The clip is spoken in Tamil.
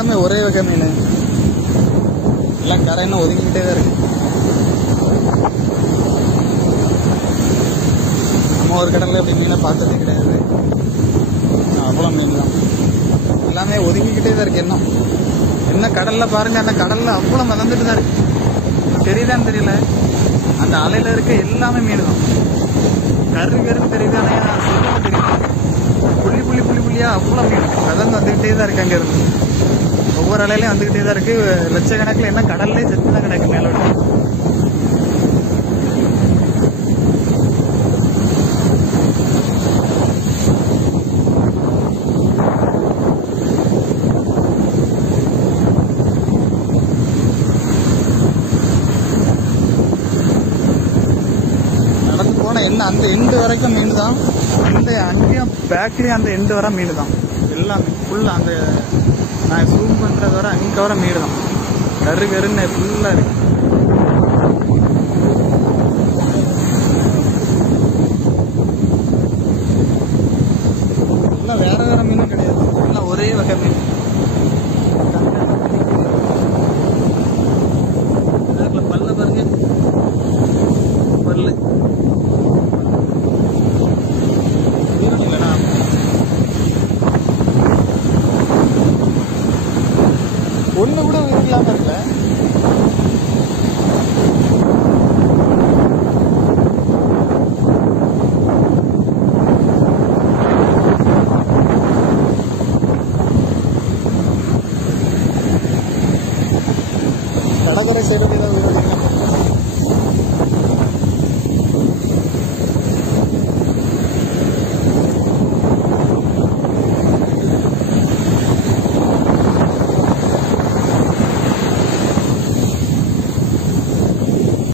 எல்லாமே ஒரே வகை மீன். எல்லாம் கரை இன்னும் ஒதுங்கிக்கிட்டே தான் இருக்கு. நம்ம ஒரு கடல்ல இப்படி மீனை பார்த்ததே கிடையாது. அவ்வளோ மீன் தான். எல்லாமே ஒதுங்கிக்கிட்டே தான் இருக்கு. என்ன கடல்ல பாருங்க, அந்த கடல்ல அவ்வளோ மிதந்துட்டு தான் இருக்கு. தெரியுதான்னு தெரியல, அந்த அலையில இருக்க எல்லாமே மீன் தான். கருன்னு தெரியுது, ஆனால் சொல்ல தெரியுது. புள்ளி புள்ளி புள்ளி புள்ளியா அவ்வளோ மீன் மிதந்து வந்துகிட்டே தான் இருக்கு. அங்க இருந்து ஒவ்வொரு அலையிலையும் வந்துகிட்டே தான் இருக்கு. லட்சக்கணக்கில் எல்லாம் கடல்லே செத்து தான் கிடக்கு மேலோட. என்ன அந்த எண்டு வரைக்கும் மீன் தான். அந்த அங்கேயும் பேக்லேயும் அந்த எண்டு வர மீன் தான். எல்லாமே ஃபுல்லாக அந்த நான் ஜூம் பண்ணுறது வர அங்கே வர மீன் தான். கருன்னு ஃபுல்லாக இருக்கு. எல்லாம் வேற வேற மீனும் கிடையாது, எல்லாம் ஒரே வகை மீன். பல்ல பாருங்க, பல்லு ஒண்ணு கூட இல்லாம இருக்குல்ல. கடற்கரை சைடு ஏதாவது